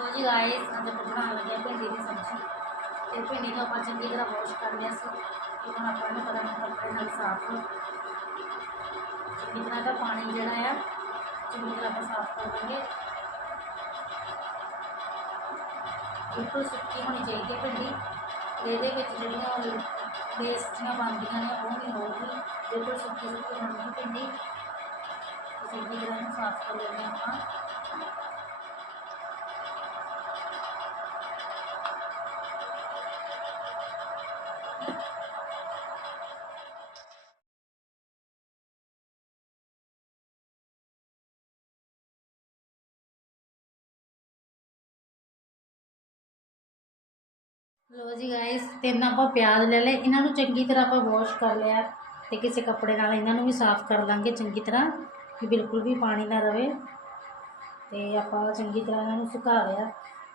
तो जी गाइस हम भिंडी तो आप चंकी तरह वॉश कर लिया तो हम पता नहीं साफ चंकी तरह का पानी जोड़ा है चंकी तरह आप साफ कर देंगे बिल्कुल सुक्की होनी चाहिए भिंडी ये जी वेस्टियाँ बनदियाँ ने वो नहीं होगी बिल्कुल सुक्की सुक्की होनी भिंडी चंकी तरह साफ कर लेंगे आप ਲੋ ਜੀ ਗਾਇਸ ਤੇ ਨਾ ਆਪਾਂ ਪਿਆਜ਼ ਲੈ ਲਏ ਇਹਨਾਂ ਨੂੰ ਚੰਗੀ ਤਰ੍ਹਾਂ ਆਪਾਂ ਵਾਸ਼ ਕਰ ਲਿਆ ਤੇ ਕਿਸੇ ਕੱਪੜੇ ਨਾਲ ਇਹਨਾਂ ਨੂੰ ਵੀ ਸਾਫ਼ ਕਰ ਲਾਂਗੇ ਚੰਗੀ ਤਰ੍ਹਾਂ ਕਿ ਬਿਲਕੁਲ ਵੀ ਪਾਣੀ ਨਾ ਰਵੇ ਤੇ ਆਪਾਂ ਚੰਗੀ ਤਰ੍ਹਾਂ ਇਹਨਾਂ ਨੂੰ ਸੁਕਾ ਲਿਆ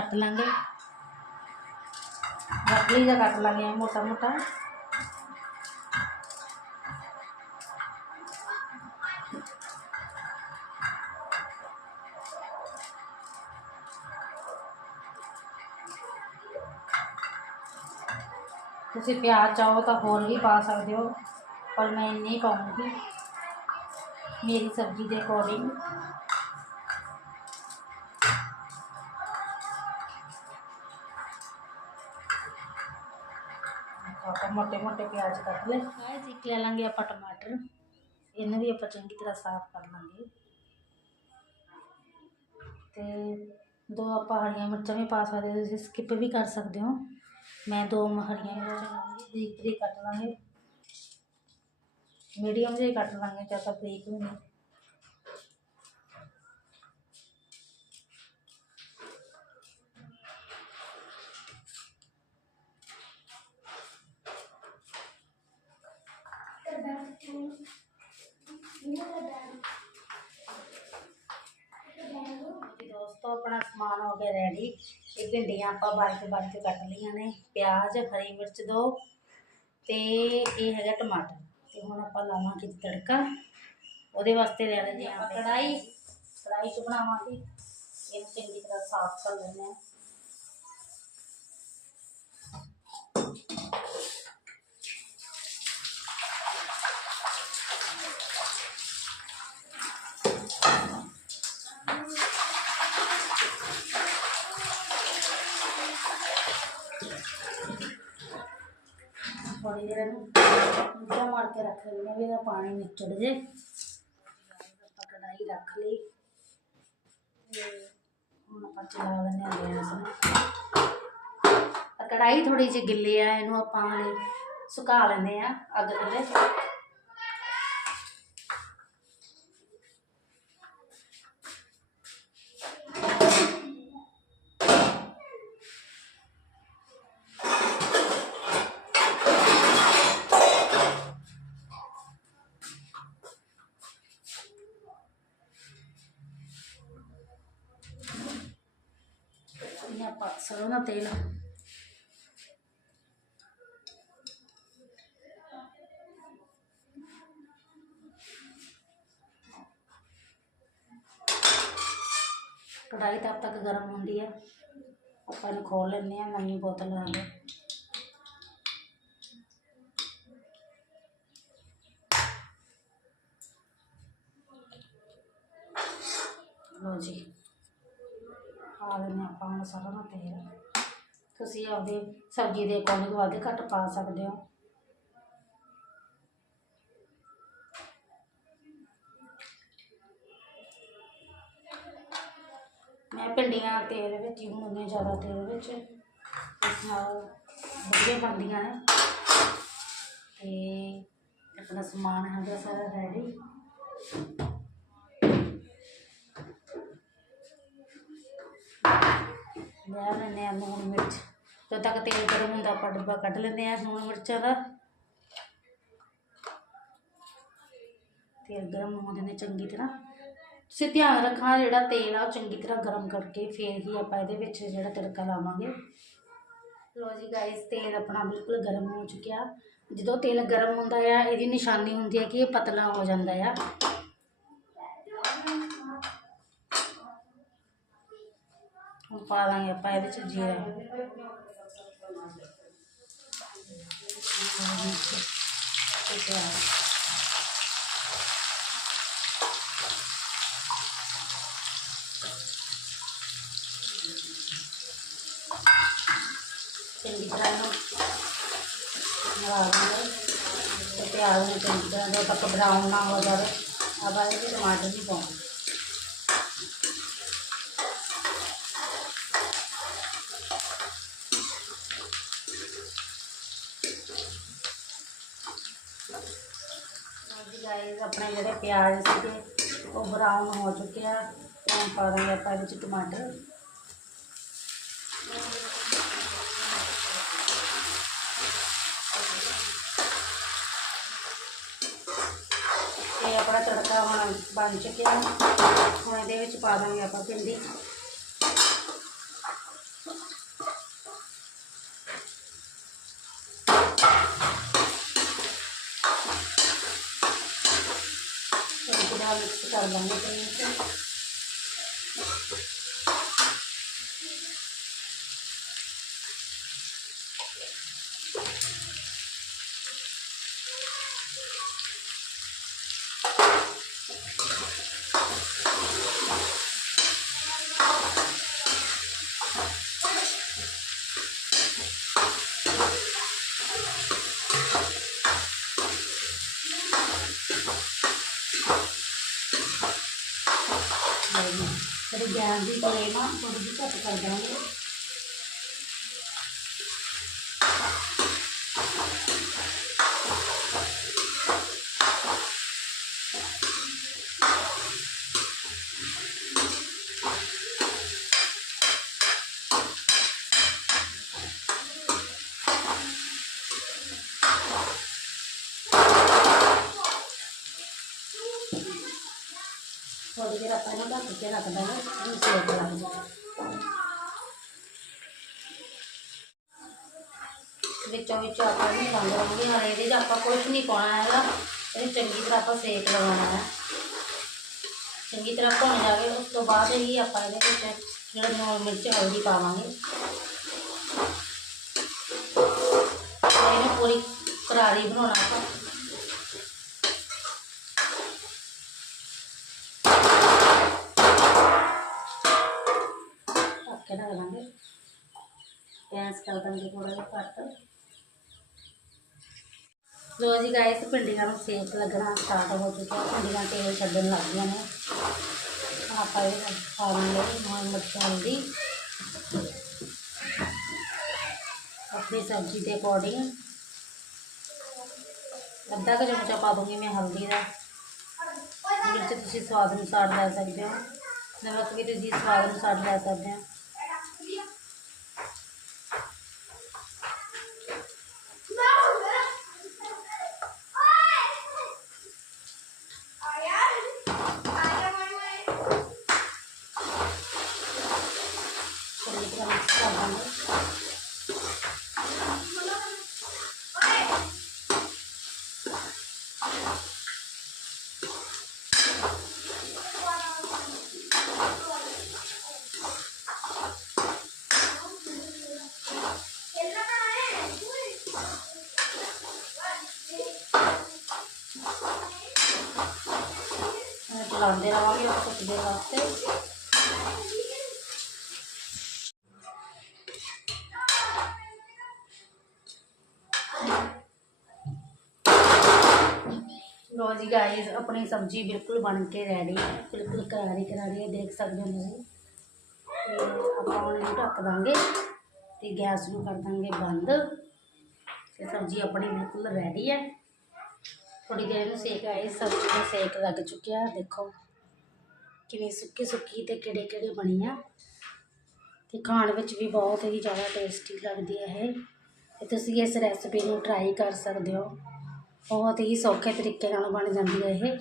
ਕੱਟ ਲਾਂਗੇ ਰੱਖ ਲਈ ਜਾਂ ਕੱਟ ਲਾਂਗੇ ਮੋਟਾ-ਮੋਟਾ तुम प्याज चाहो तो होर ही पा सकते हो पर मैं इन्नी पाऊंगी मेरी सब्जी के अकॉर्डिंग मोटे मोटे प्याज कट ले चिक ले लेंगे आप टमाटर इन्हें भी आप चंकी तरह साफ कर लेंगे तो दो आप हरिया मिर्चा भी पा सकते स्किप भी कर सकते हो मैं दो मखड़िया बरीक बरीक कट लाँगे मीडियम जी कट लाँगे ज़्यादा बरीक भी नहीं ਕੇ ਰੈਡੀ ਇਹ ਭਿੰਡੀਆਂ ਆਪਾਂ ਬਾਰੀਕ ਬਾਰੀਕ ਕੱਟ ਲਈਆਂ ਨੇ ਪਿਆਜ਼ ਹਰੀ ਮਿਰਚ ਦੋ ਤੇ ਇਹ ਹੈਗਾ ਟਮਾਟਰ ਤੇ ਹੁਣ ਆਪਾਂ ਲਾਵਾਂਗੇ ਤੜਕਾ ਉਹਦੇ ਵਾਸਤੇ ਲੈ ਲੈਂਦੇ ਆਪਾਂ ਕੜਾਈ ਕੜਾਈ ਚ ਬਣਾਵਾਂਗੇ ਇਹਨੂੰ ਚੰਗੀ ਤਰ੍ਹਾਂ ਸਾਫ਼ ਕਰ ਲੈਣਾ ਪਾਣੀ ਜਿਹੜਾ ਨੂੰ ਮੁੱਠਾ ਮਾਰ ਕੇ ਰੱਖ ਲੈਂਦੇ ਵੀ ਇਹਦਾ ਪਾਣੀ ਨਿਚੜ ਜੇ ਆਪਾਂ ਕੜਾਈ ਰੱਖ ਲਈ ਹੁਣ ਆਪਾਂ ਚਲਾ ਲੈਣੇ ਆ ਗਿਆ ਕੜਾਈ ਥੋੜੀ ਜਿਹੀ ਗਿੱਲੀ ਆ ਇਹਨੂੰ ਆਪਾਂ ਸੁਕਾ ਲੈਂਦੇ ਆ ਅੱਗ ਤੇ ਆਪਾਂ ਸਰੋਂ ਦਾ ਤੇਲ ਕੜਾਈ ਤਦ ਤੱਕ ਗਰਮ ਹੁੰਦੀ ਹੈ ਆਪਾਂ ਇਹਨੂੰ ਖੋਲ ਲੈਂਦੇ ਆ ਨਵੀਂ ਬੋਤਲ ਲਾ ਲਓ ਲੋ ਜੀ ਪਾ ਦਿੰਦੇ ਆਪਾਂ ਹੁਣ ਸਾਰਾ ਨਾ ਤੇਲ ਤੁਸੀਂ ਆਪਦੇ ਸਬਜ਼ੀ ਦੇ ਅਕੋਰਡਿੰਗ ਵੱਧ ਘੱਟ ਪਾ ਸਕਦੇ ਹੋ ਮੈਂ ਭਿੰਡੀਆਂ ਤੇਲ ਵਿੱਚ ਹੀ ਹੁੰਦੇ ਜ਼ਿਆਦਾ ਤੇਲ ਵਿੱਚ ਇਸ ਨਾਲ ਵਧੀਆ ਬਣਦੀਆਂ ਨੇ ਤੇ ਆਪਣਾ ਸਮਾਨ ਹੈਗਾ ਸਾਰਾ ਰੈਡੀ ਲੈ ਲੈਨੇ ਆ ਲੂਣ ਮਿਰਚ ਜਦੋਂ ਤੱਕ ਤੇਲ ਗਰਮ ਹੁੰਦਾ ਆਪਾਂ ਡੱਬਾ ਕੱਢ ਲੈਂਦੇ ਹਾਂ ਲੂਣ ਮਿਰਚਾਂ ਦਾ ਤੇਲ ਗਰਮ ਹੋਣ ਦਿੰਦੇ ਚੰਗੀ ਤਰ੍ਹਾਂ ਤੁਸੀਂ ਧਿਆਨ ਰੱਖਣਾ ਜਿਹੜਾ ਤੇਲ ਆ ਉਹ ਚੰਗੀ ਤਰ੍ਹਾਂ ਗਰਮ ਕਰਕੇ ਫੇਰ ਹੀ ਆਪਾਂ ਇਹਦੇ ਵਿੱਚ ਜਿਹੜਾ ਤੜਕਾ ਲਾਵਾਂਗੇ ਲੋ ਜੀ ਗਾਇਸ ਤੇਲ ਆਪਣਾ ਬਿਲਕੁਲ ਗਰਮ ਹੋ ਚੁੱਕਿਆ ਜਦੋਂ ਤੇਲ ਗਰਮ ਹੁੰਦਾ ਆ ਇਹਦੀ ਨਿਸ਼ਾਨੀ ਹੁੰਦੀ ਹੈ ਕਿ ਇਹ ਪਤਲਾ ਹੋ ਜਾਂਦਾ ਆ పాదంగా పైది జీరా प्याज में चंगी तरह जब ब्राउन ना हो जाए अब टमाटर भी पाऊंगे ਪਿਆਜ਼ ਸੀਗੇ ਉਹ ਬਰਾਊਨ ਹੋ ਚੁੱਕਿਆ ਹੁਣ ਪਾ ਦਾਂਗੇ ਆਪਾਂ ਵਿੱਚ ਟਮਾਟਰ ਇਹ ਆਪਣਾ ਤੜਕਾ ਹੁਣ ਬਣ ਚੁੱਕਿਆ ਹੁਣ ਇਹਦੇ ਵਿੱਚ ਪਾ ਦਾਂਗੇ ਆਪਾਂ ਭਿੰਡੀ 两个灯。Jadi di lemah, kalau begitu Chunky तरह सेक लगा तरह जाए उस तो बाद ही आप मिर्च हल्दी पावे पूरी करारी बना కలుపుతాం కూడా పడతాం రోజు सेक लगना स्टार्ट हो चुका है तेल छड़न लग गया है आप अभी खाने अपनी सब्जी के अकॉर्डिंग अद्धा का चमचा पा दूंगी मैं हल्दी का मिर्च तुम स्वाद अनुसार लै सकते हो नमक भी तुम स्वाद अनुसार लै सकते हो हलाते रहोगे कुछ देर वास्ते जी गाइस अपनी सब्जी बिल्कुल बन के रेडी है बिल्कुल करारी करारी है देख सकते हो आप ढक देंगे तो गैस में कर देंगे बंद तो सब्जी अपनी बिल्कुल रेडी है थोड़ी देर में सेक आए सब सेक लग चुके देखो कि सुकी सुकी तो किड़े किड़े बनी है तो खाने भी बहुत ही ज़्यादा टेस्टी लगती है ये तुम इस रैसपी को ट्राई कर सकते हो बहुत ही सौखे तरीके बन जाती है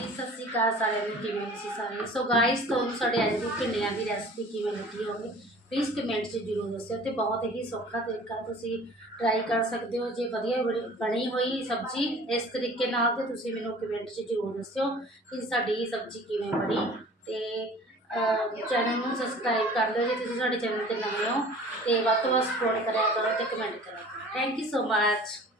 ये सत्या सारे किमें सारे सो गाइस तुम साढ़े अज भी रैसपी किमें लगी होगी ਪਲੀਜ਼ ਕਮੈਂਟ 'ਚ ਜ਼ਰੂਰ ਦੱਸਿਓ ਤੇ ਬਹੁਤ ਹੀ ਸੌਖਾ ਤਰੀਕਾ ਤੁਸੀਂ ਟਰਾਈ ਕਰ ਸਕਦੇ ਹੋ ਜੇ ਵਧੀਆ ਬਣੀ ਹੋਈ ਸਬਜ਼ੀ ਇਸ ਤਰੀਕੇ ਨਾਲ ਤੇ ਤੁਸੀਂ ਮੈਨੂੰ ਕਮੈਂਟ 'ਚ ਜ਼ਰੂਰ ਦੱਸਿਓ ਕਿ ਸਾਡੀ ਸਬਜ਼ੀ ਕਿਵੇਂ ਬਣੀ ਤੇ ਚੈਨਲ ਨੂੰ ਸਬਸਕ੍ਰਾਈਬ ਕਰ ਲਿਓ ਜੇ ਤੁਸੀਂ ਸਾਡੇ ਚੈਨਲ ਤੇ ਨਵੇਂ ਹੋ ਤੇ ਵੱਧ ਤੋਂ ਵੱਧ ਸਪੋਰਟ ਕਰਿਆ ਕਰੋ ਤੇ ਕਮੈਂਟ ਕਰਿਆ ਕਰੋ ਥੈਂਕ ਯੂ ਸੋ ਮਚ